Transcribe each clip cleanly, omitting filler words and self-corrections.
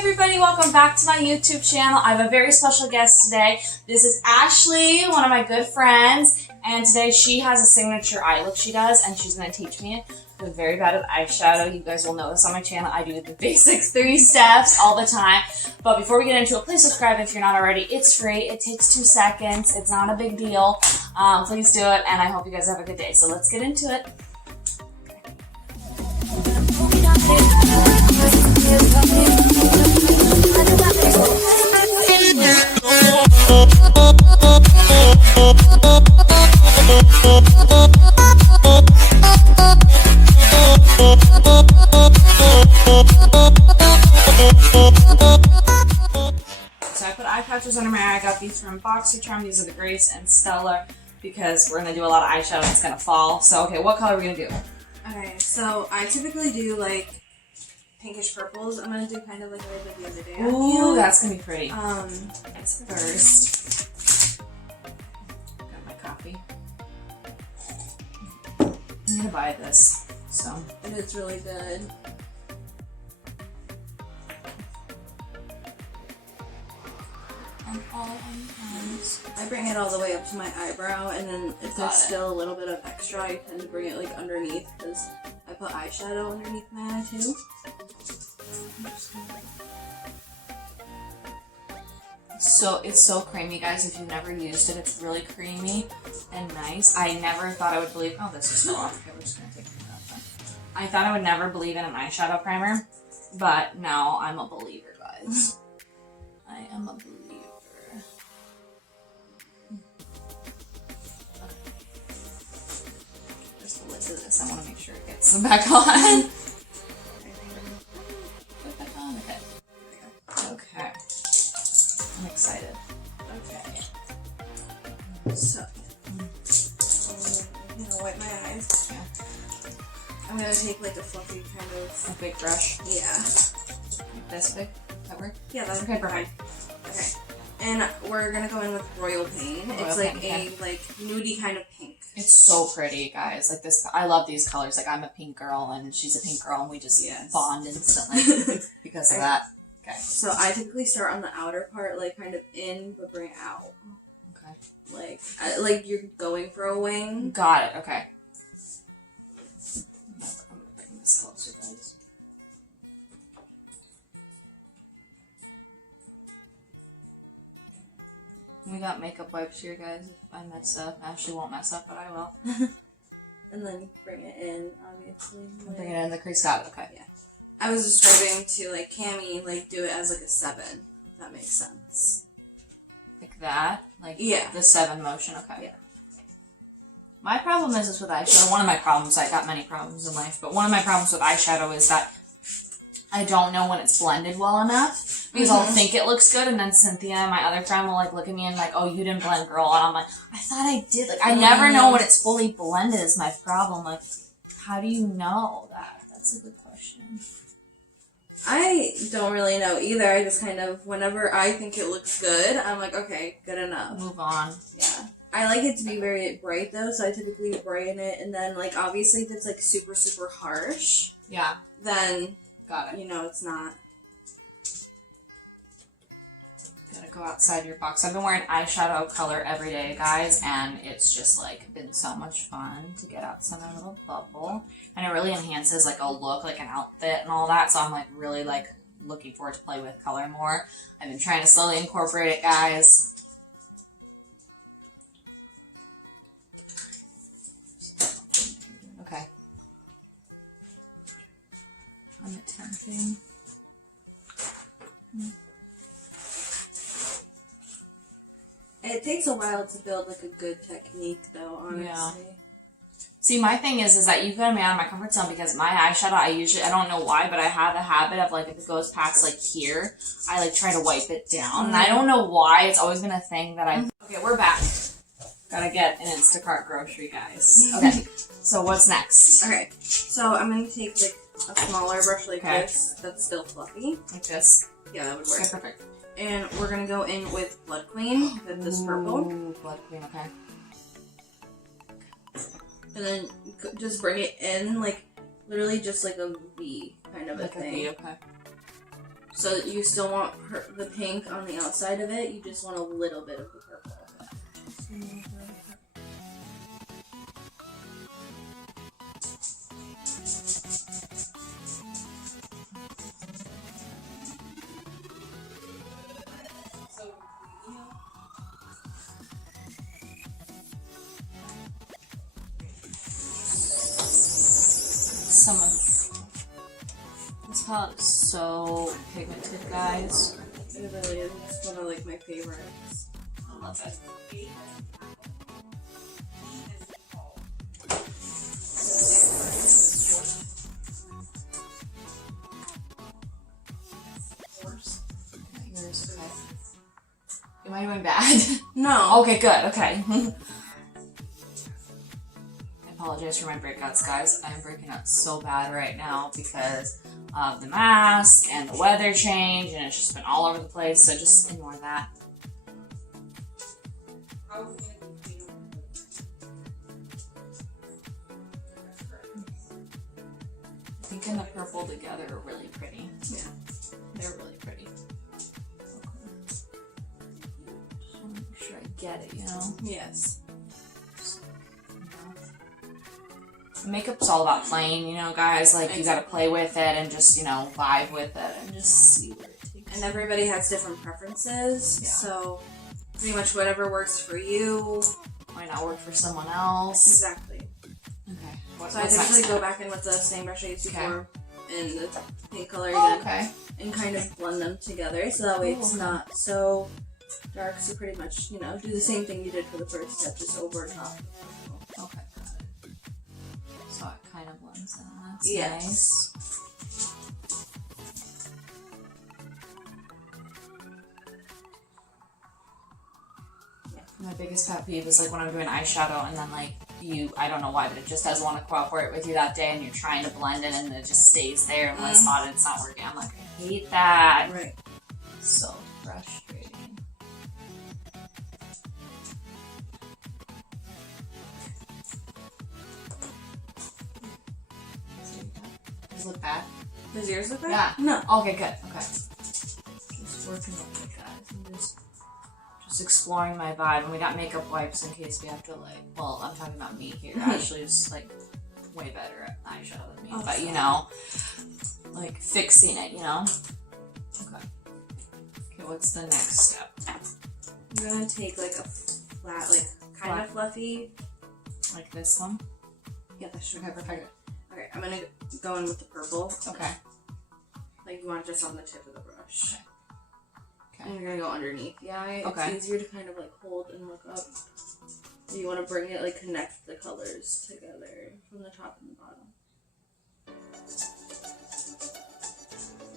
everybody, welcome back to my YouTube channel. I have a very special guest today. This is Ashley, one of my good friends, and today she has a signature eye look she does, and she's going to teach me it. I'm very bad at eyeshadow. You guys will notice on my channel I do the basic 3 steps all the time. But before we get into it, please subscribe if you're not already. It's free. It takes 2 seconds. It's not a big deal. Please do it, and I hope you guys have a good day. So let's get into it. So I put eye patches under my eye. I got these from BoxyCharm. These are the Grace and Stellar because we're going to do a lot of eyeshadow. It's going to fall. So, okay, what color are we going to do? Okay, so I typically do like pinkish purples. I'm going to do kind of like what I did the other day. Ooh, that's going to be pretty. First. Got my copy. I'm going to buy this. So. And it's really good. I bring it all the way up to my eyebrow, and then if there's still a little bit of extra, I tend to bring it like underneath because I put eyeshadow underneath my eye too. So it's so creamy, guys. If you've never used it, it's really creamy and nice. I never thought I would believe. Oh, this is still off. Okay, we're just gonna take it off. I thought I would never believe in an eyeshadow primer, but now I'm a believer, guys. I am a believer. Just the lid to this. I want to make sure it gets back on. Put it back on. Okay. Okay. I'm excited. Okay. So, I'm gonna wipe my eyes. Yeah. I'm gonna take like a fluffy kind of A big brush. Yeah. Like this big. That work? Yeah, that's okay. Perfect. Okay. And we're gonna go in with Royal Pain. It's like Pain, a like nudie kind of pink. It's so pretty, guys. Like this, I love these colors. Like I'm a pink girl and she's a pink girl, and we just bond instantly because of that. Okay. So I typically start on the outer part, like kind of in, but bring it out. Okay. Like you're going for a wing. Got it. Okay. I'm gonna bring this closer, guys. We got makeup wipes here, guys. If I mess up, Ashley won't mess up, but I will. And then bring it in, obviously. Bring it in the crease. Got it. Okay. Yeah. I was describing to like Cammie, like do it as like a 7, if that makes sense. Like that? Like yeah. The 7 motion. Okay. Yeah. My problem is with eyeshadow. One of my problems. I got many problems in life, but one of my problems with eyeshadow is that I don't know when it's blended well enough because I'll think it looks good, and then Cynthia, my other friend, will like look at me and like, "Oh, you didn't blend, girl," and I'm like, "I thought I did." Like, I never know when it's fully blended. Is my problem. Like, how do you know that? That's a good question. I don't really know either. I just kind of, whenever I think it looks good, I'm like, okay, good enough. Move on. Yeah. I like it to be very bright though, so I typically brighten it, and then like obviously if it's like super super harsh, yeah, then. Got it. You know, it's not. Gotta go outside your box. I've been wearing eyeshadow color every day, guys, and it's just like been so much fun to get outside my little bubble. And it really enhances like a look, like an outfit and all that. So I'm like really like looking forward to play with color more. I've been trying to slowly incorporate it, guys. Okay. I'm attempting. It takes a while to build like a good technique though, honestly. Yeah. See, my thing is that you've got me out of my comfort zone because my eyeshadow, I don't know why, but I have a habit of like if it goes past like here, I like try to wipe it down. And I don't know why, it's always been a thing that Okay, we're back. Gotta get an Instacart grocery, guys. Okay, so what's next? Okay, so I'm gonna take like a smaller brush like this that's still fluffy. Like this? Yeah, that would work. Okay, perfect. And we're gonna go in with Blood Queen, with this purple. Ooh, Blood Queen, okay. And then just bring it in, like, literally just like a V kind of a thing. A V, okay. So you still want the pink on the outside of it, you just want a little bit of the purple. Some of this palette is so pigmented, guys. It really is. It's one of like my favorites. I love it. Yours, okay. Am I doing bad? No. Okay, good. Okay. I apologize for my breakouts, guys. I'm breaking out so bad right now because of the mask and the weather change, and it's just been all over the place, so just ignore that. I think and the purple together are really pretty. Yeah. They're really pretty. Just want to make sure I get it, you know? Yes. Makeup's all about playing, you know, guys. Like, you gotta play with it and just, you know, vibe with it and just see where it takes. And everybody has different preferences, Yeah. so pretty much whatever works for you. Might not work for someone else. Exactly. Okay. So I typically go back in with the same brush I used before in the pink color Oh, again, okay. and kind of blend them together, so that way it's not so dark. So pretty much, you know, do the same thing you did for the first step, just over top. Okay, got it. So it kind of blends in. That's Yes. nice. My biggest pet peeve is like when I'm doing eyeshadow and then like I don't know why, but it just doesn't want to cooperate with you that day and you're trying to blend it and it just stays there and when it's hot and it's not working. I'm like, I hate that. Right. So frustrating. Does it look bad? Does yours look bad? Yeah. No. Okay, good. Okay. Just working with it, guys. I'm just exploring my vibe. And we got makeup wipes in case we have to like, well, I'm talking about me here. Ashley is like way better at eyeshadow than me. Oh, but you know, like fixing it, you know? Okay. Okay, what's the next step? I'm gonna take like a flat, like kind of fluffy. Like this one? Yeah, that should Okay, perfect. Okay, I'm gonna go in with the purple. Okay. Like you want it just on the tip of the brush. Okay. And you're gonna go underneath the eye. Okay. It's easier to kind of like hold and look up. You want to bring it, like connect the colors together from the top and the bottom.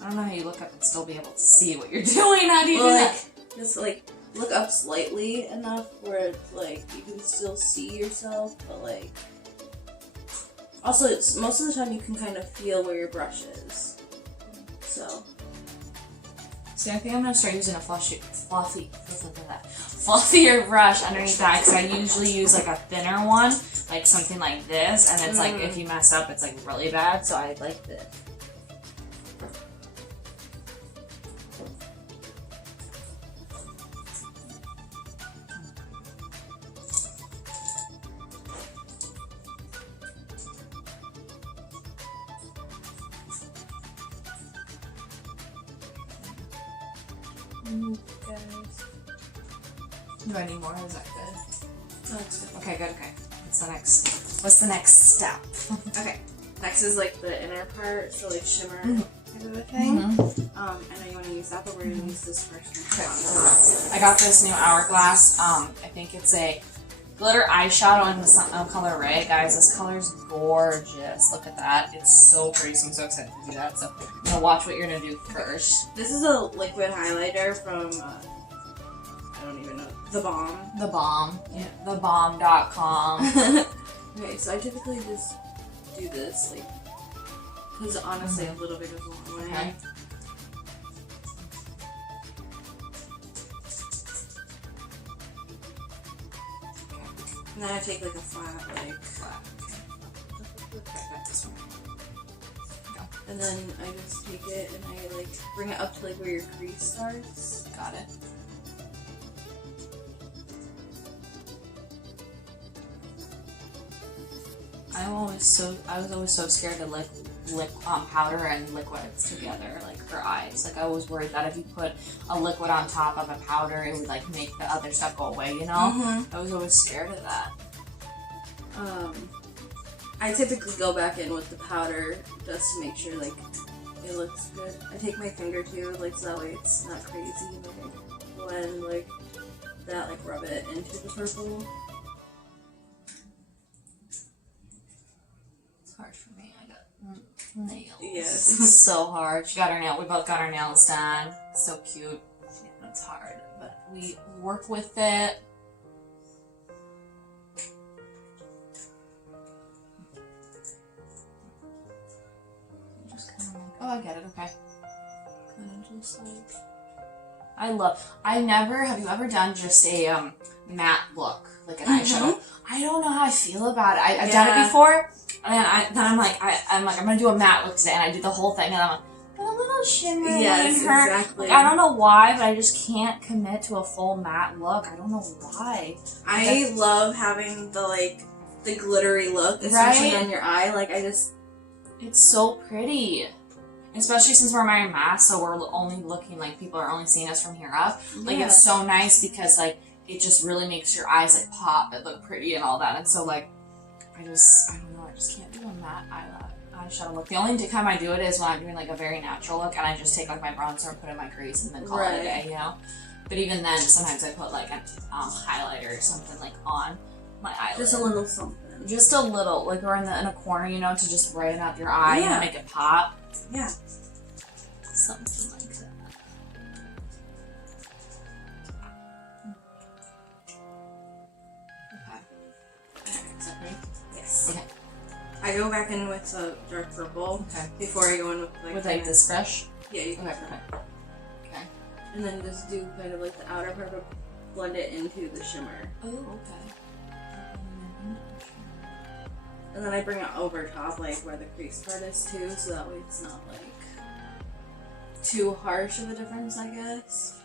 I don't know how you look up and still be able to see what you're doing. How do you do Well, that? like, just like look up slightly enough where it's like you can still see yourself, but like also it's, most of the time you can kind of feel where your brush is. So See, I think I'm gonna start using a fluffier brush underneath that because I usually use like a thinner one, like something like this, and it's like if you mess up, it's like really bad. So I like this. guys. Do I need more? Is that good? That's good. Okay, good. Okay. What's the next step? Okay. Next is like the inner part, so like shimmer kind of a thing. I know you want to use that, but we're gonna use this first. Okay. I got this new Hourglass. I think it's a glitter eyeshadow in the color Ray. Guys, this color's gorgeous. Look at that. It's so pretty, so I'm so excited to do that. So I'm gonna watch what you're gonna do first. This is a liquid highlighter from, I don't even know, The Balm. The Balm. Yeah. TheBalm.com. Okay, so I typically just do this, like, because honestly a little bit goes a long way. Okay. And then I take like a flat, like, Okay, got this one. And then I just take it and I like bring it up to like where your crease starts. Got it. I was always so scared to like powder and liquids together, like for eyes. Like I was worried that if you put a liquid on top of a powder, it would like make the other stuff go away, you know? I was always scared of that. I typically go back in with the powder just to make sure like it looks good. I take my finger too, like so that way it's not crazy. Like when like that, like rub it into the purple. It's hard for me. I got nails. Yes. It's so hard. She got her nail. We both got our nails done. So cute. Yeah, it's hard, but we work with it. Oh, I get it, okay. Kind of just like... have you ever done just a matte look, like an eyeshadow? I don't know how I feel about it. I've done it before, and I'm like, I'm gonna do a matte look today, and I do the whole thing, and I'm like, a little shimmer in her. Exactly. Like, I don't know why, but I just can't commit to a full matte look. I don't know why. I love having the glittery look, especially on your eye. Like, it's so pretty. Especially since we're wearing masks, so we're only looking like people are only seeing us from here up. Like, it's so nice because, like, it just really makes your eyes, like, pop and look pretty and all that. And so, like, I don't know, I just can't do a matte eyeshadow look. The only time I do it is when I'm doing, like, a very natural look, and I just take, like, my bronzer and put in my crease and then call it a day, you know? But even then, sometimes I put, like, a highlighter or something, like, on my eyelid. just a little something. Just a little, like, or in a corner, you know, to just brighten up your eye and make it pop. Yeah. Something like that. Okay. Is that pretty? Yes. Okay. I go back in with a dark purple. Okay. Before I go in with this brush? Yeah, you can. Okay. And then just do kind of like the outer part, but blend it into the shimmer. Oh, okay. And then I bring it over top, like where the crease part is too, so that way it's not like too harsh of a difference, I guess.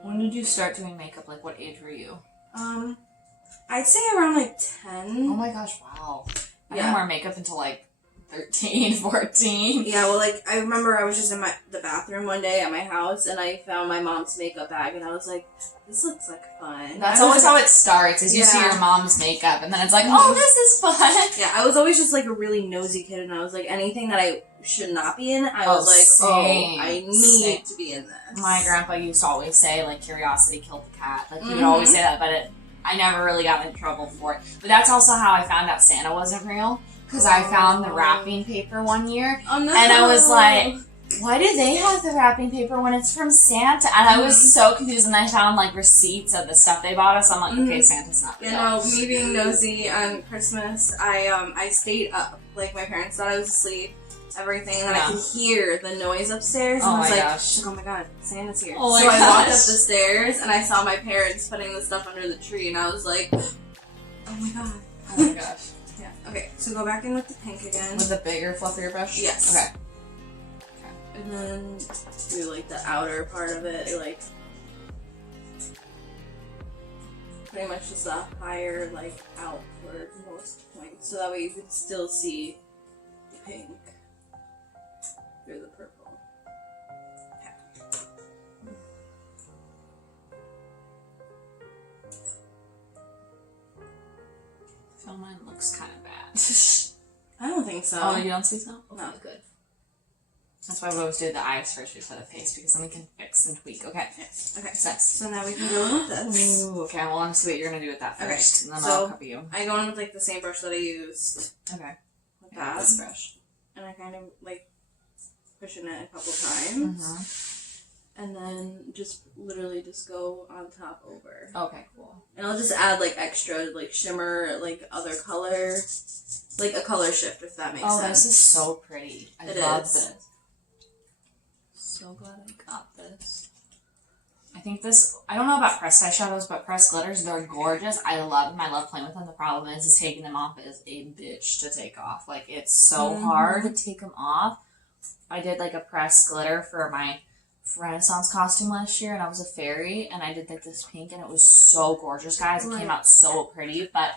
When did you start doing makeup? Like, what age were you? I'd say around like 10. Oh my gosh, wow. I didn't wear makeup until like 13, 14. Yeah, well, like, I remember I was just in the bathroom one day at my house, and I found my mom's makeup bag, and I was like, this looks like fun. That's always how it starts, is you see your mom's makeup, and then it's like, oh, this is fun. Yeah, I was always just, like, a really nosy kid, and I was like, anything that I should not be in, I was like, I need to be in this. My grandpa used to always say, like, curiosity killed the cat. Like, he would always say that, but I never really got in trouble for it. But that's also how I found out Santa wasn't real. Because I found the wrapping paper one year, and I was like, why do they have the wrapping paper when it's from Santa? And I was so confused, and I found, like, receipts of the stuff they bought us. I'm like, okay, Santa's not real. You know, me being nosy on Christmas, I stayed up. Like, my parents thought I was asleep, everything, and then I could hear the noise upstairs, and I was like, oh my god, Santa's here. Oh my so I gosh. walked up the stairs, and I saw my parents putting the stuff under the tree, and I was like, oh my god. Oh my gosh. Yeah. Okay, so go back in with the pink again. With the bigger, fluffier brush? Yes. Okay. And then do, like, the outer part of it, like, pretty much just a higher, like, outward most point. So that way you can still see the pink through the purple. Okay. I feel mine looks kind of bad. I don't think so. Oh, you don't see so? No. Good. That's why we always do the eyes first before the face, because then we can fix and tweak. Okay. Yes. Okay. So now we can go in with this. Ooh, okay, well, I'm see what you're going to do with that first, and then so I'll cover you. I go in with, like, the same brush that I used. Okay. With that. This brush. And I kind of, like, pushing it a couple times. And then just literally just go on top over. Okay, cool. And I'll just add, like, extra, like, shimmer, like, other color. Like, a color shift, if that makes sense. Oh, this is so pretty. I love this. So glad I got this. I think this, I don't know about pressed eyeshadows, but pressed glitters, they're gorgeous. I love them. I love playing with them. The problem is taking them off is a bitch to take off. Like, it's so hard to take them off. I did like a pressed glitter for my Renaissance costume last year, and I was a fairy, and I did like this pink, and it was so gorgeous, guys. It came out so pretty, but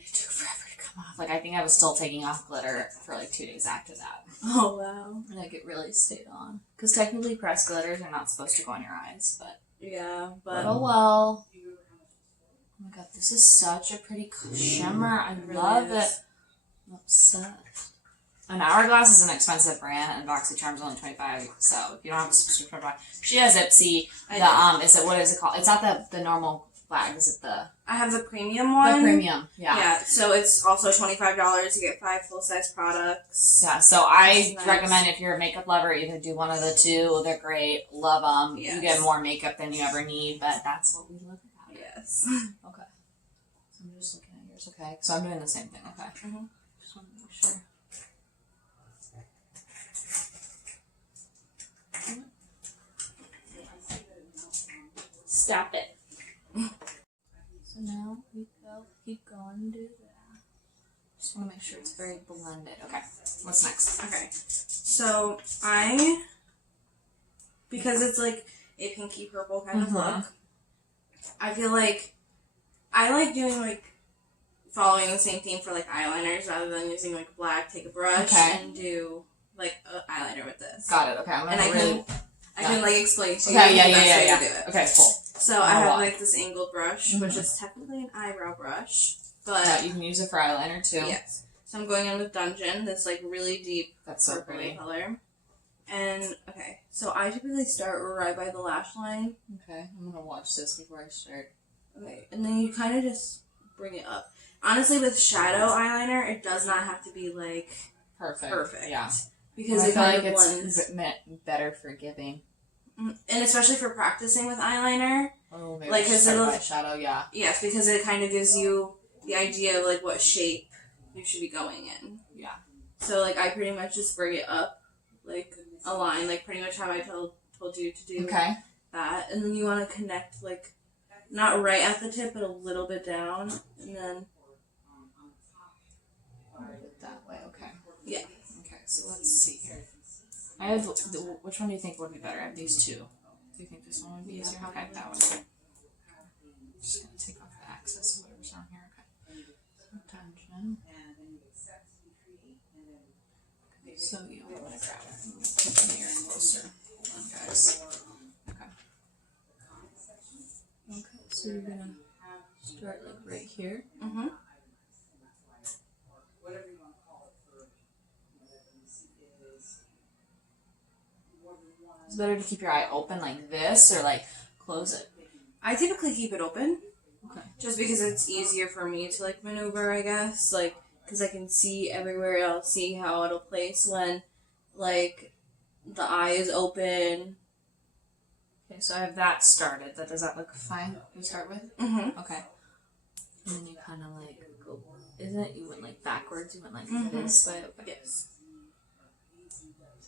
it took forever to come off. Like, I think I was still taking off glitter for like 2 days after that. Oh, wow. Like, it really stayed on. Because technically pressed glitters are not supposed to go on your eyes, but... Yeah, but... Oh, well. Oh my god, this is such a pretty shimmer. I love it. I'm obsessed. An Hourglass is an expensive brand, and BoxyCharm's only $25. So if you don't have a subscription, she has Ipsy. What is it called? It's not the normal flag. Is it the? I have the premium one. The premium, yeah. Yeah, so it's also $25. You get 5 full-size products. Yeah, so I recommend if you're a makeup lover, either do one of the two. They're great. Love them. Yes. You get more makeup than you ever need, but that's what we love about it. Yes. Okay. So I'm just looking at yours. Okay. So I'm doing the same thing. Okay. Mm-hmm. Just want to make sure. Stop it. So now we keep going, do that. Just want to make sure it's very blended. Okay, what's next? Okay, so because it's like a pinky purple kind of look, I feel like I like doing like following the same theme for like eyeliners rather than using like black, take a brush and do like an eyeliner with this. Got it, okay. I can like explain to you the best way yeah. to do it. Okay, cool. So I have like this angled brush, which is technically an eyebrow brush, but you can use it for eyeliner too. Yes. So I'm going in with Dungeon, this like really deep purple color. And okay, so I typically start right by the lash line. Okay, I'm gonna watch this before I start. Okay, and then you kind of just bring it up. Honestly, with shadow eyeliner, it does not have to be like perfect. Yeah. Because it kind of it's better for giving. And especially for practicing with eyeliner. Oh, maybe like because it'll shadow, yeah. Yes, because it kind of gives you the idea of like what shape you should be going in. Yeah. So like I pretty much just bring it up, like a line, like pretty much how I told you to do that, and then you want to connect like not right at the tip, but a little bit down, and then that way. Okay. Yeah. Okay. So let's see here. I have. Which one do you think would be better? I have these two. Do you think this one would be easier? Okay, that one. Just gonna take off the excess of whatever's on here. Okay. Dungeon. Okay, so you want to grab it. Put the mirror closer. Hold on, guys. Okay. Okay, so you're gonna start like right here. Mm-hmm. It's better to keep your eye open like this or like close it. I typically keep it open. Okay. Just because it's easier for me to like maneuver, I guess. Like, because I can see everywhere. I'll see how it'll place when, like, the eye is open. Okay, so I have that started. Does that look fine to start with? Mm-hmm. Okay. And then you kind of like go. Isn't it? You went like backwards. You went like this way. Okay. Yes.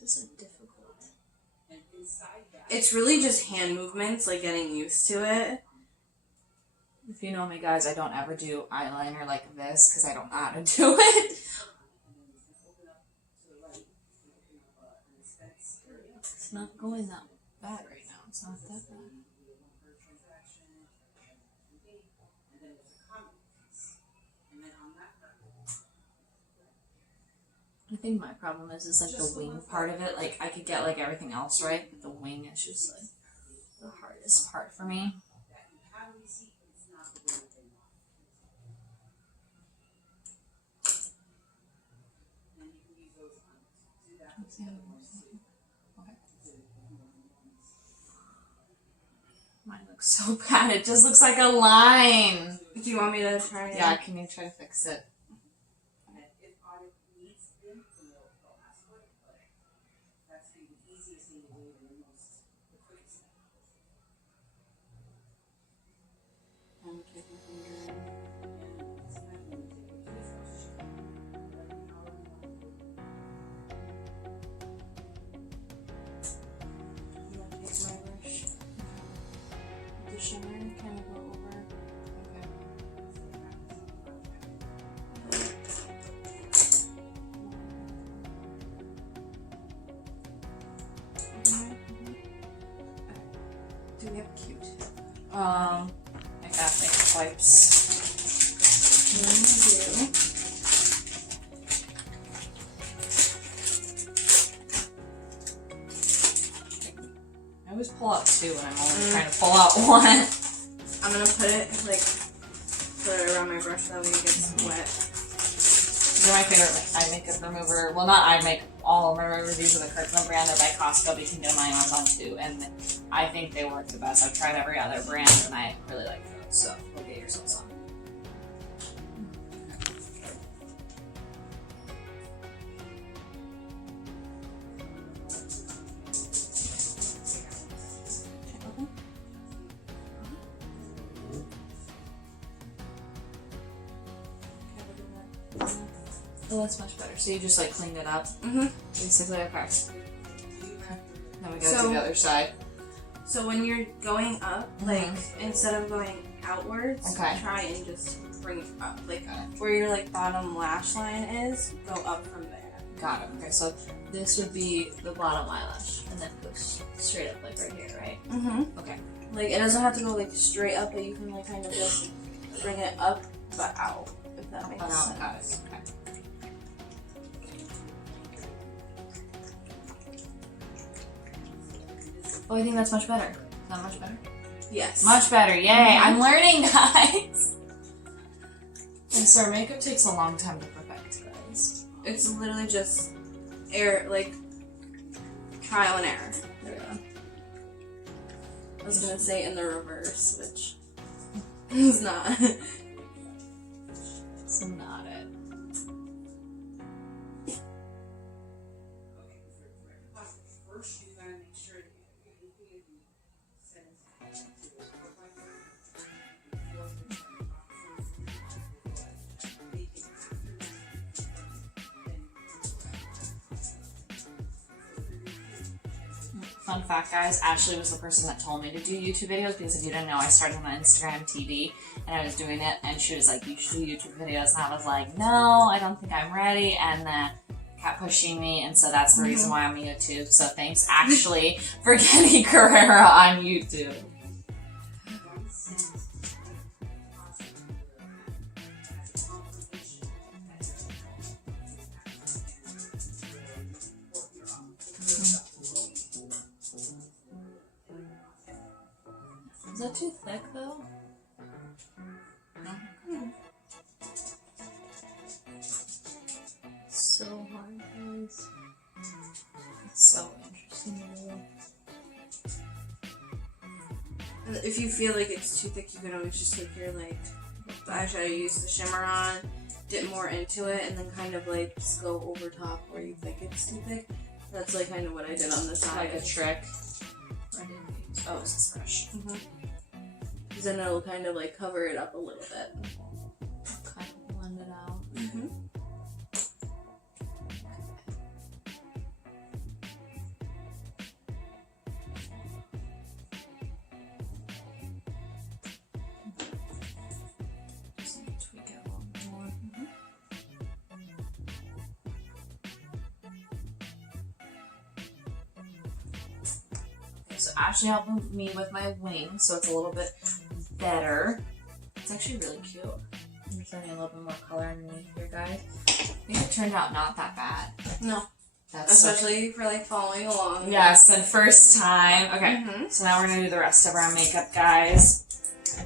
This is like difficult. It's really just hand movements, like getting used to it. If you know me, guys, I don't ever do eyeliner like this because I don't know how to do it. It's not going that bad right now. It's not that bad. I think my problem is like the wing part of it. Like I could get like everything else right, but the wing is just like the hardest part for me. Okay. Mine looks so bad. It just looks like a line. Do you want me to try it? Yeah, can you try to fix it? Shimmer kind of go over. Okay. Do we have a Q-tip? I got makeup wipes. Then we do. I always pull out two when I'm only trying to pull out one. I'm gonna put it around my brush that way it gets wet. They're my favorite eye makeup remover. Well, not eye makeup, all removers. These are the Kirkland brand. They're by Costco. You can get them on Amazon too. And I think they work the best. I've tried every other brand and I really like those. So go get yourself some. Oh, that's much better. So you just like cleaned it up? Mm-hmm. Basically, okay. Then we go So- to the other side. So when you're going up, like, instead of going outwards, Okay. try and just bring it up. Like, Got it. where your, like, bottom lash line is, go up from there. Got it. Okay, so this would be the bottom eyelash, and then it goes straight up like right here, right? Mm-hmm. Okay. Like, it doesn't have to go, like, straight up, but you can, like, kind of just bring it up, but out, if that makes sense. Got it. Okay. Oh, I think that's much better. Is that much better? Yes. Much better. Yay! I'm learning, guys. And so our makeup takes a long time to perfect, guys. It's literally just trial and error. Yeah. I was gonna say in the reverse, which is not. So not it. Fun fact, guys, Ashley was the person that told me to do YouTube videos because if you didn't know, I started on Instagram TV and I was doing it and she was like, you should do YouTube videos. And I was like, no, I don't think I'm ready. And then kept pushing me. And so that's the reason why I'm on YouTube. So thanks, Ashley, for getting Carrera on YouTube. Is that too thick though? No. So hard, guys. It's so interesting to do. And if you feel like it's too thick, you can always just take your, like, the eyeshadow you use the shimmer on, dip more into it, and then kind of, like, just go over top where you think it's too thick. That's, like, kind of what I did on the side. Like a trick. I didn't use. Oh, it's this brush. Because then it'll kind of, like, cover it up a little bit. Kind of blend it out. Just tweak it a little more. Okay, so Ashley helped me with my wing, so it's a little bit better. It's actually really cute. I'm just adding a little bit more color underneath here, guys. I think it turned out not that bad. No. That's so Especially for, like, following along. yes, and first time. Okay, so now we're gonna do the rest of our makeup, guys.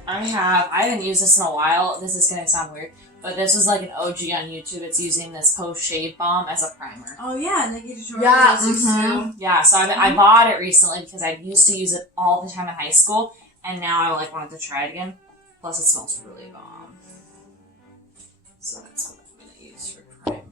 I haven't used this in a while. This is gonna sound weird, but this was like an OG on YouTube. It's using this post shave balm as a primer. Oh, yeah, Nikki tutorials. Yeah, yeah. So I bought it recently because I used to use it all the time in high school, and now I like wanted to try it again. Plus, it smells really bomb. So that's what I'm gonna use for primer.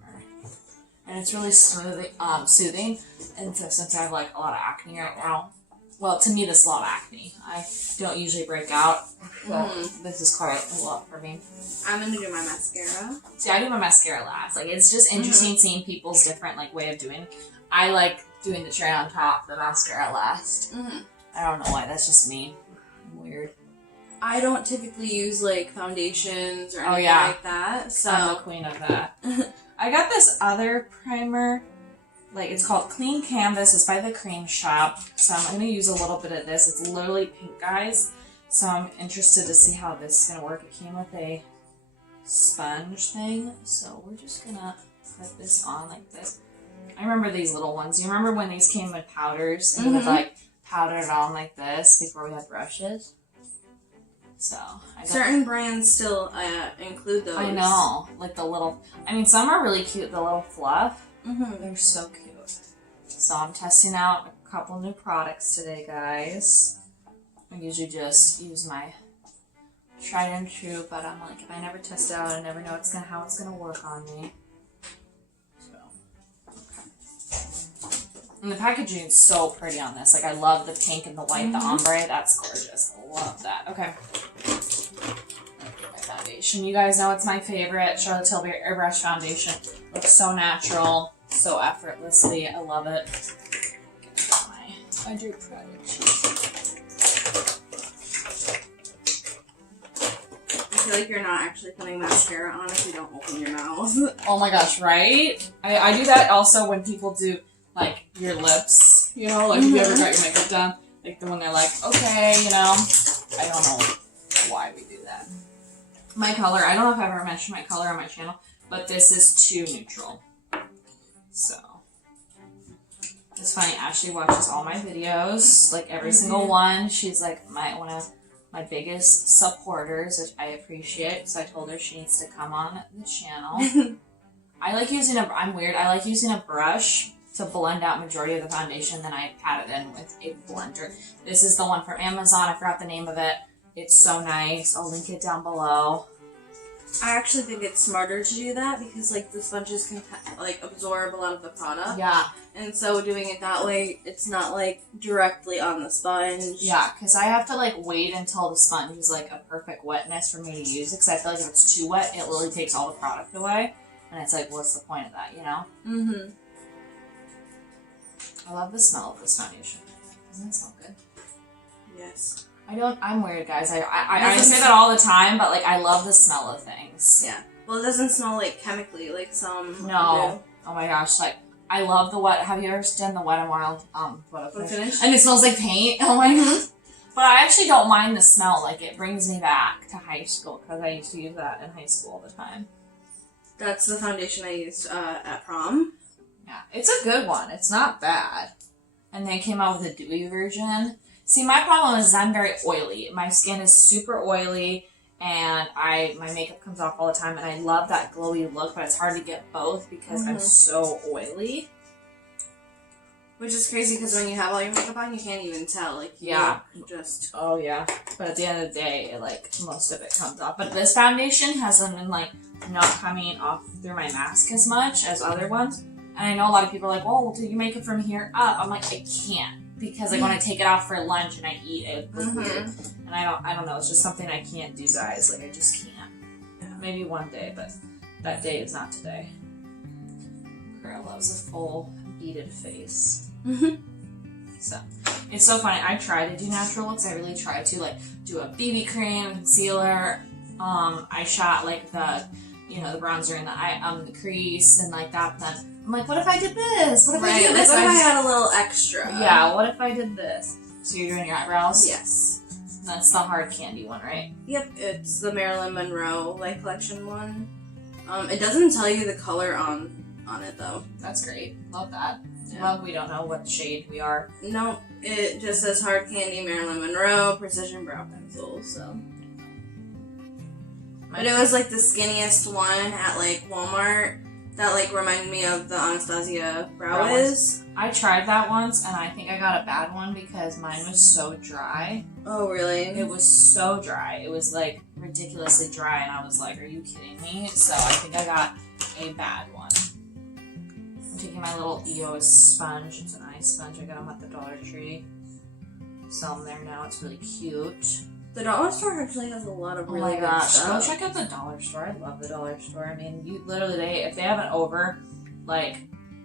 And it's really soothing. And so since I have like a lot of acne right now, well, to me this is a lot of acne. I don't usually break out, but this is quite a lot for me. I'm gonna do my mascara. See, I do my mascara last. Like, it's just interesting seeing people's different like way of doing it. I like doing the tray on top, the mascara last. I don't know why. That's just me. I'm weird. I don't typically use, like, foundations or anything like that, so. I'm the queen of that. I got this other primer. like, it's called Clean Canvas. It's by the Cream Shop. So I'm going to use a little bit of this. It's literally pink, guys. So I'm interested to see how this is going to work. It came with a sponge thing. So we're just going to put this on like this. I remember these little ones. You remember when these came with powders? And you would, like, powder it on like this before we had brushes? So certain brands still include those. I know, like the little. I mean, some are really cute. The little fluff, they're so cute. So I'm testing out a couple new products today, guys. I usually just use my tried and true, but I'm like, if I never test it out, I never know how it's gonna work on me. So, okay. And the packaging is so pretty on this. Like, I love the pink and the white, the ombre. That's gorgeous. I love that. Okay. My foundation. You guys know it's my favorite. Charlotte Tilbury Airbrush Foundation. Looks so natural, so effortlessly. I love it. Get my Drew product sheet. I feel like you're not actually putting mascara on if you don't open your mouth. Oh my gosh, right? I do that also when people do, like, your lips, you know, like if you ever got your makeup done, like when they're like, okay, you know, I don't know why we do that. My color, I don't know if I've ever mentioned my color on my channel, but this is too neutral. So, it's funny, Ashley watches all my videos, like every single one. She's like one of my biggest supporters, which I appreciate, so I told her she needs to come on the channel. I like using I'm weird, I like using a brush to blend out majority of the foundation, then I pat it in with a blender. This is the one from Amazon. I forgot the name of it. It's so nice. I'll link it down below. I actually think it's smarter to do that because, like, the sponges can, like, absorb a lot of the product. Yeah. And so doing it that way, it's not, like, directly on the sponge. Yeah, because I have to, like, wait until the sponge is, like, a perfect wetness for me to use it, because I feel like if it's too wet, it literally takes all the product away. And it's like, what's the point of that, you know? Mm-hmm. I love the smell of this foundation. Doesn't it smell good? Yes. I'm weird, guys. I say that all the time, but, like, I love the smell of things. Yeah. Well, it doesn't smell, like, chemically, like some No. Oh my gosh, like, I love the wet. Have you ever done the Wet n Wild photo finish? And it smells like paint. Oh my gosh. But I actually don't mind the smell. Like, it brings me back to high school, because I used to use that in high school all the time. That's the foundation I used at prom. Yeah, it's a good one. It's not bad. And they came out with a dewy version. See, my problem is I'm very oily. My skin is super oily, and my makeup comes off all the time, and I love that glowy look, but it's hard to get both because I'm so oily. Which is crazy because when you have all your makeup on, you can't even tell. Like, yeah, just. Oh yeah, but at the end of the day, like most of it comes off. But this foundation hasn't been like not coming off through my mask as much as other ones. And I know a lot of people are like, "Oh, well, do you make it from here up?" I'm like, I can't because like when I take it off for lunch and I eat it, it's weird. And I don't know. It's just something I can't do, guys. Like I just can't. Yeah, maybe one day, but that day is not today. Girl loves a full beaded face. So it's so funny. I try to do natural looks. I really try to like do a BB cream, concealer, eyeshadow, like the the bronzer and the crease and like that. But then I'm like, what if I did this? What if I did this? What if I had a little extra? Yeah. What if I did this? So you're doing your eyebrows? Yes. That's the hard candy one, right? Yep. It's the Marilyn Monroe Light Collection one. It doesn't tell you the color on it though. That's great. Love that. Yeah. Well, we don't know what shade we are. No, it just says Hard Candy Marilyn Monroe Precision Brow Pencil, so. But it was like the skinniest one at like Walmart that like reminded me of the Anastasia brow wiz. I tried that once and I think I got a bad one because mine was so dry. Oh, really? It was so dry. It was like ridiculously dry and I was like, are you kidding me? So I think I got a bad one. I'm taking my little EOS sponge. It's an eye sponge. I got them at the Dollar Tree. Sell them there now. It's really cute. The dollar store actually has a lot of really good stuff. Go check out the dollar store. I love the dollar store. I mean, you literally, if they have an over, like,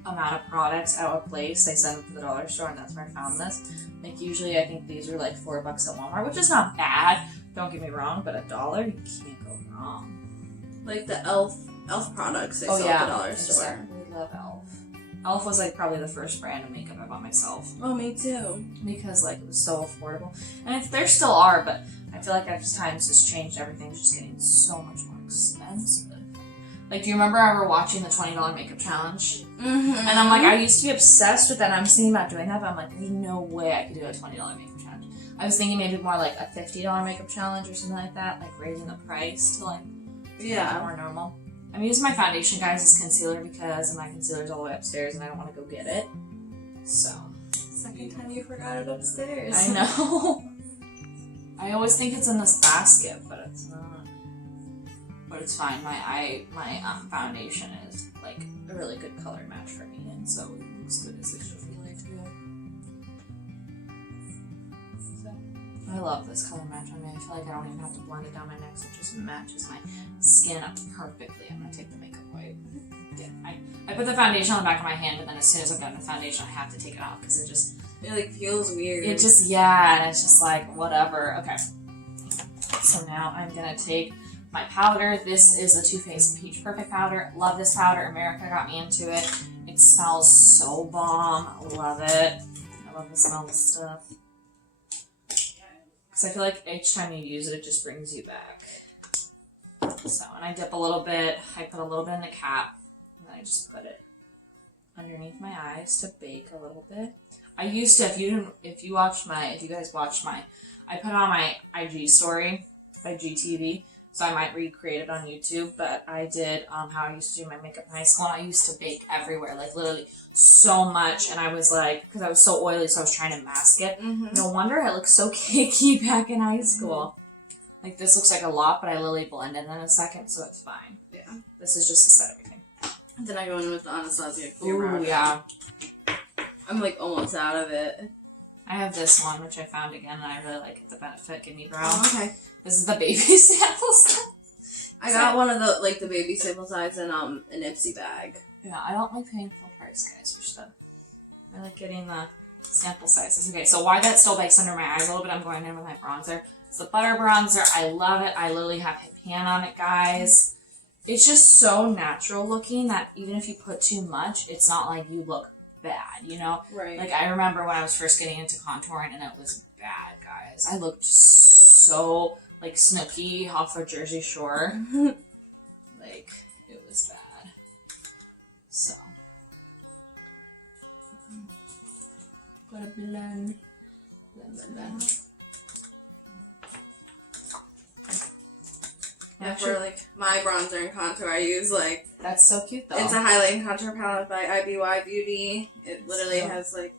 amount of products at a place, they send them to the dollar store, and that's where I found this. Like, usually I think these are like $4 at Walmart, which is not bad. Don't get me wrong, but $1, you can't go wrong. Like the elf products they sell at the dollar store. We love elf. e.l.f. was like probably the first brand of makeup I bought myself. Oh, me too. Because like it was so affordable. And there still are, but I feel like as times just changed, everything's just getting so much more expensive. Like, do you remember ever watching the $20 makeup challenge? Mm-hmm. And I'm like, I used to be obsessed with that, and I'm thinking about doing that, but I'm like, there's no way I could do a $20 makeup challenge. I was thinking maybe more like a $50 makeup challenge or something like that, like raising the price to like more normal. I'm using my foundation, guys, as concealer because my concealer's all the way upstairs and I don't want to go get it. So. Second time you forgot it upstairs. I know. I always think it's in this basket, but it's not. But it's fine. My foundation is like a really good color match for me, and so it looks good as it should feel like too. So I love this color match on me. I feel like I don't even have to blend it down my neck, so it just matches my skin up perfectly. I'm gonna take the makeup wipe. Yeah, I put the foundation on the back of my hand, but then as soon as I'm done with foundation, I have to take it off because it like feels weird. It just, and it's just like, whatever. Okay. So now I'm gonna take my powder. This is the Too Faced Peach Perfect powder. Love this powder. America got me into it. It smells so bomb. Love it. I love the smell of this stuff. Because I feel like each time you use it, it just brings you back. So, and I dip a little bit. I put a little bit in the cap. And then I just put it underneath my eyes to bake a little bit. I used to, if you guys watched I put on my IG story, IGTV, so I might recreate it on YouTube, but I did how I used to do my makeup in high school, and I used to bake everywhere, like literally so much, and I was like, because I was so oily, so I was trying to mask it. Mm-hmm. No wonder I looked so cakey back in high school. Mm-hmm. Like, this looks like a lot, but I literally blended in a second, so it's fine. Yeah. This is just to set everything. And then I go in with the Anastasia Clear Powder. Yeah. I'm like almost out of it. I have this one, which I found again, and I really like it. The Benefit Gimme Brow. Oh, okay. This is the baby sample size. I got one of the baby sample size in an Ipsy bag. Yeah, I don't like paying full price, guys, for stuff. I like getting the sample sizes. Okay, so why that still bakes under my eyes a little bit, I'm going in with my bronzer. It's the Butter Bronzer. I love it. I literally have hip pan on it, guys. It's just so natural looking that even if you put too much, it's not like you look bad, you know? Right. Like, I remember when I was first getting into contouring and it was bad, guys. I looked so, like, Snooki off of Jersey Shore. Like, it was bad. So. Gotta blend. Blend. Yeah, for like my bronzer and contour, I use like. That's so cute though. It's a highlight and contour palette by IBY Beauty. It literally has like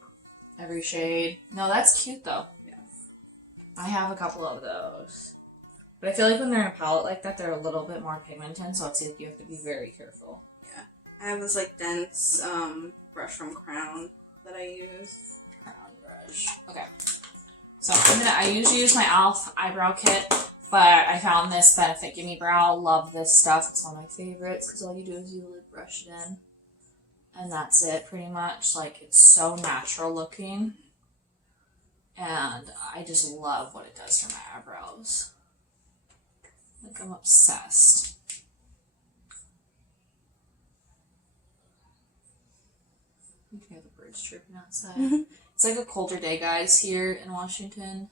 every shade. No, that's cute though. Yeah. I have a couple of those, but I feel like when they're in a palette like that, they're a little bit more pigmented, so it's like you have to be very careful. Yeah, I have this like dense brush from Crown that I use. Crown brush. Okay. So I usually use my e.l.f. eyebrow kit. But I found this Benefit Gimme Brow. Love this stuff. It's one of my favorites because all you do is you lid brush it in. And that's it, pretty much. Like, it's so natural looking. And I just love what it does for my eyebrows. Like, I'm obsessed. You can hear the birds chirping outside. It's like a colder day, guys, here in Washington.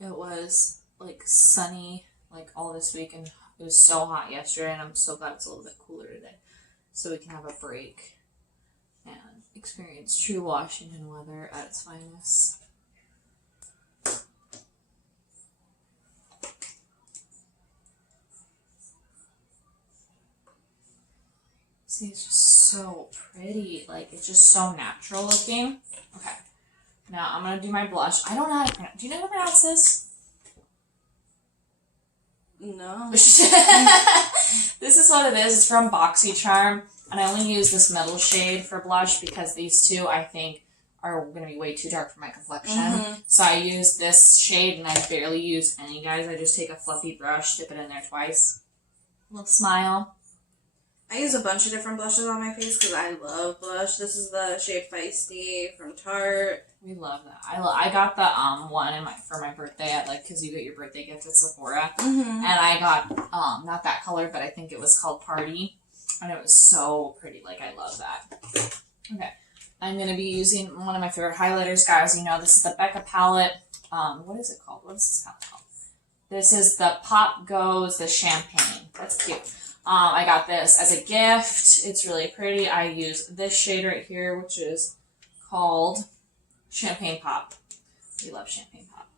It was like sunny like all this week, and it was so hot yesterday, and I'm so glad it's a little bit cooler today so we can have a break and experience true Washington weather at its finest. See, it's just so pretty. Like, it's just so natural looking. Okay, now I'm gonna do my blush. I don't know how to pronounce. Do you know how to pronounce this? No. This is what it is. It's from BoxyCharm, and I only use this middle shade for blush because these two, I think, are going to be way too dark for my complexion. Mm-hmm. So I use this shade, and I barely use any, guys. I just take a fluffy brush, dip it in there twice. A little smile. I use a bunch of different blushes on my face because I love blush. This is the shade Feisty from Tarte. We love that. I got the one for my birthday at because you get your birthday gift at Sephora, and I got not that color, but I think it was called Party, and it was so pretty. Like, I love that. Okay. I'm going to be using one of my favorite highlighters, guys. You know, this is the Becca palette. What is it called? What is this palette called? This is the Pop Goes the Champagne. That's cute. I got this as a gift. It's really pretty. I use this shade right here, which is called Champagne Pop. We love Champagne Pop.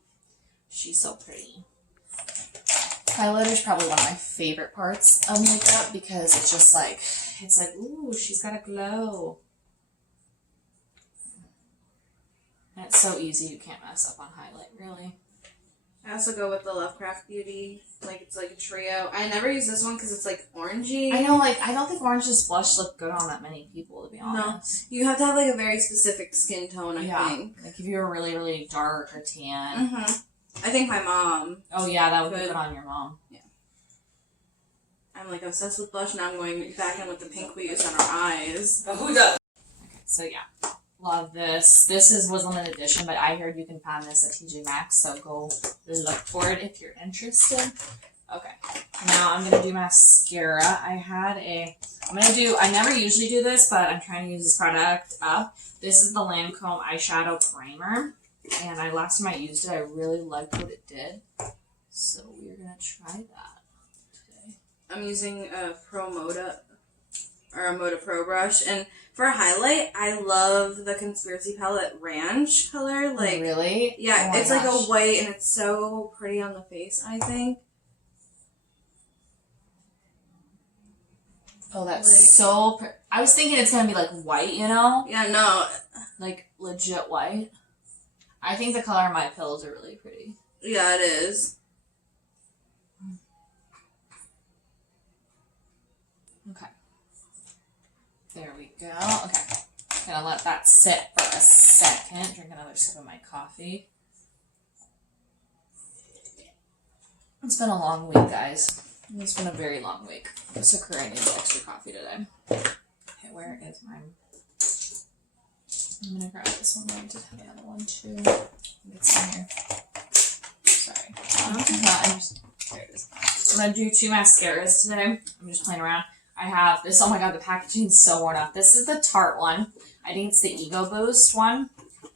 She's so pretty. Highlighter is probably one of my favorite parts of makeup because it's just like, it's like, ooh, she's got a glow. And it's so easy, you can't mess up on highlight, really. I also go with the Lovecraft Beauty. Like, it's like a trio. I never use this one because it's like orangey. I know, like, I don't think orange's blush look good on that many people, to be honest. No. You have to have like a very specific skin tone, I think. Like if you're really, really dark or tan. Mm-hmm. I think my mom. Oh, yeah, that would be good on your mom. Yeah. I'm like obsessed with blush. Now I'm going back in with the pink we use on our eyes. But who does? Okay, so yeah. Love this. This was limited edition, but I heard you can find this at TJ Maxx, so go look for it if you're interested. Okay, now I'm going to do mascara. I never usually do this, but I'm trying to use this product up. This is the Lancome eyeshadow primer, and last time I used it, I really liked what it did, so we're going to try that today. I'm using a Moda Pro brush, and for a highlight, I love the Conspiracy Palette Ranch color. Like, really? Yeah, oh it's gosh. like a white, and it's so pretty on the face, I think. Oh, that's like, so pretty. I was thinking it's going to be like white, you know? Yeah, no. Like legit white. I think the color of my pills are really pretty. Yeah, it is. Okay. There we go. Okay. Gonna let that sit for a second. Drink another sip of my coffee. It's been a long week, guys. It's been a very long week. So I need extra coffee today. Okay, where is mine? I'm gonna grab this one. I did have another one too. Get some here. Sorry. There it is. I'm gonna do 2 mascaras today. I'm just playing around. I have this. Oh my god, the packaging's so worn out. This is the Tarte one. I think it's the Ego Boost one.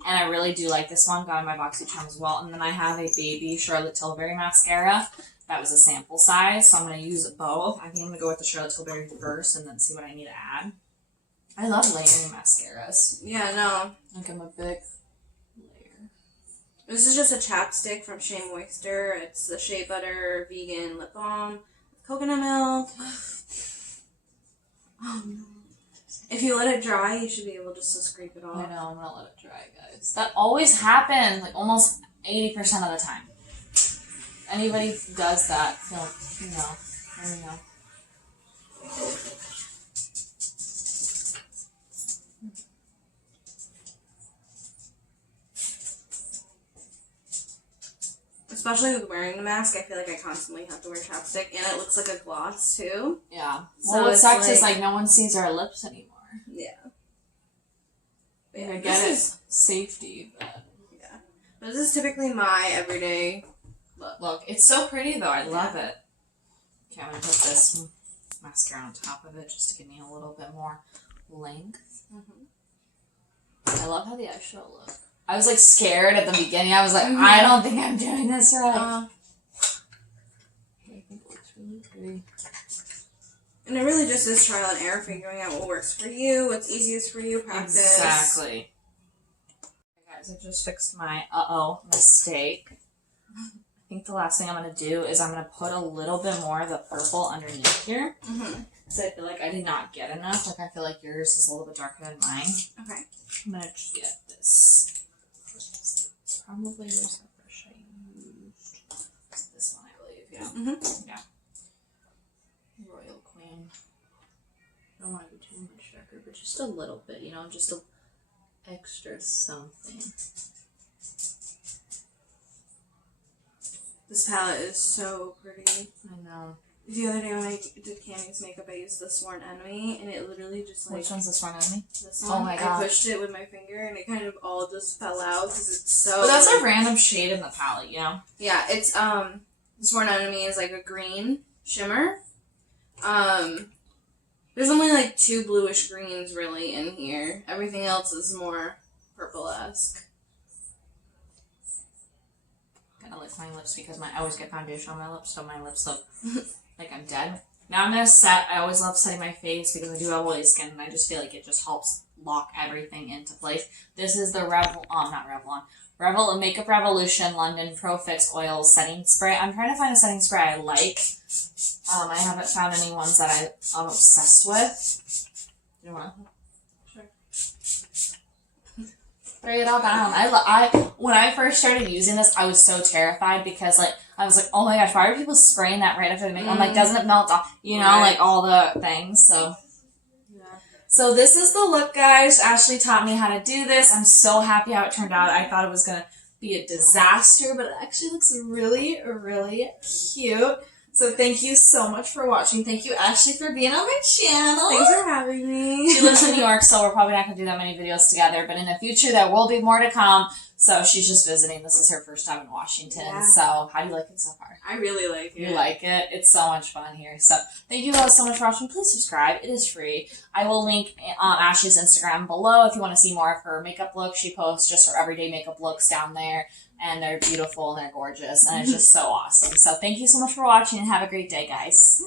And I really do like this one. Got in my BoxyCharm as well. And then I have a baby Charlotte Tilbury mascara. That was a sample size. So I'm going to use both. I think I'm going to go with the Charlotte Tilbury first and then see what I need to add. I love layering mascaras. Yeah, no. Like I'm a big layer. This is just a chapstick from Shea Moisture. It's the Shea Butter Vegan Lip Balm with coconut milk. Oh no. If you let it dry, you should be able just to scrape it off. I know, I'm gonna let it dry, guys. That always happens, like almost 80% of the time. Anybody who does that, you know, let me know. Especially with wearing the mask, I feel like I constantly have to wear chapstick, and it looks like a gloss too. Yeah. So Well, what sucks is like no one sees our lips anymore. Yeah. I get it. Safety, but yeah. But this is typically my everyday look. Look, it's so pretty though. I love it. Okay, I'm gonna put this mascara on top of it just to give me a little bit more length. I love how the eyeshadow look. I was like scared at the beginning. I was like, I don't think I'm doing this right. I think it looks really pretty. And it really just is trial and error, figuring out what works for you, what's easiest for you, practice. Exactly. Okay, guys, I just fixed my mistake. I think the last thing I'm going to do is I'm going to put a little bit more of the purple underneath here. Because I feel like I did not get enough. Like, I feel like yours is a little bit darker than mine. Okay. I'm going to get this. Probably, where's that brush I used? It's this one, I believe, yeah. Yeah. Royal Queen. I don't want to be too much darker, but just a little bit, you know, just a extra something. This palette is so pretty. I know. The other day when I did Cammy's makeup, I used the Sworn Enemy, and it literally just like... Which one's the Sworn Enemy? This one. Oh my god. I pushed it with my finger, and it kind of all just fell out, because it's so... But that's a random shade in the palette, you know? Yeah, it's, the Sworn Enemy is like a green shimmer. But There's only like 2 bluish greens really in here. Everything else is more purple-esque. Gotta lick my lips because I always get foundation on my lips, so my lips look like I'm dead. Now I'm gonna set. I always love setting my face because I do have oily skin, and I just feel like it just helps lock everything into place. This is the Revel Makeup Revolution London Pro Fix Oil Setting Spray. I'm trying to find a setting spray I like. I haven't found any ones that I'm obsessed with. You want to? Spray it all down. When I first started using this, I was so terrified because I was like, oh my gosh, why are people spraying that right after the makeup? I'm like, doesn't it melt off? You know, right. like all the things. So, yeah. So this is the look, guys. Ashely taught me how to do this. I'm so happy how it turned out. I thought it was gonna be a disaster, but it actually looks really, really cute. So thank you so much for watching. Thank you, Ashely, for being on my channel. Thanks for having me. She lives in New York, so we're probably not going to do that many videos together. But in the future, there will be more to come. So she's just visiting. This is her first time in Washington. Yeah. So how do you like it so far? I really like it. You like it? It's so much fun here. So thank you guys so much for watching. Please subscribe. It is free. I will link Ashely's Instagram below if you want to see more of her makeup looks. She posts just her everyday makeup looks down there. And they're beautiful and they're gorgeous. And it's just so awesome. So thank you so much for watching and have a great day, guys.